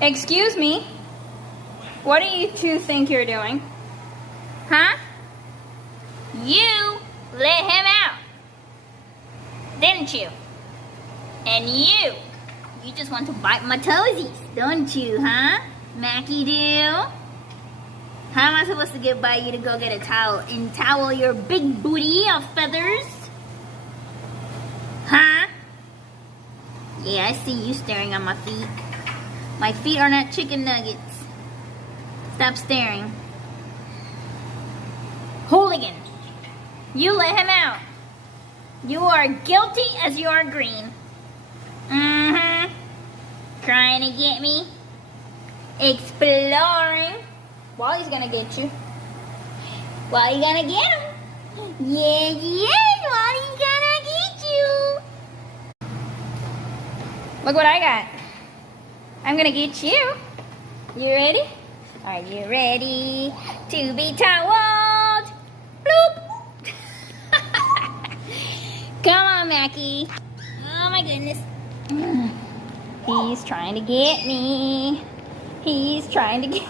Excuse me? What do you two think you're doing? Huh? You let him out, didn't you? And you just want to bite my toesies, don't you, huh? Mackie do? How am I supposed to get by you to go get a towel and towel your big booty of feathers? Huh? Yeah, I see you staring at my feet. My feet are not chicken nuggets. Stop staring. Hooligan, you let him out. You are guilty as you are green. Mm-hmm. Trying to get me? Exploring. Wally's gonna get you. Wally's gonna get him. Yes, Wally's gonna get you. Look what I got. I'm gonna get you. You ready? Are you ready to be toweled? Bloop. Come on, Mackie. Oh my goodness. He's trying to get me. He's trying to get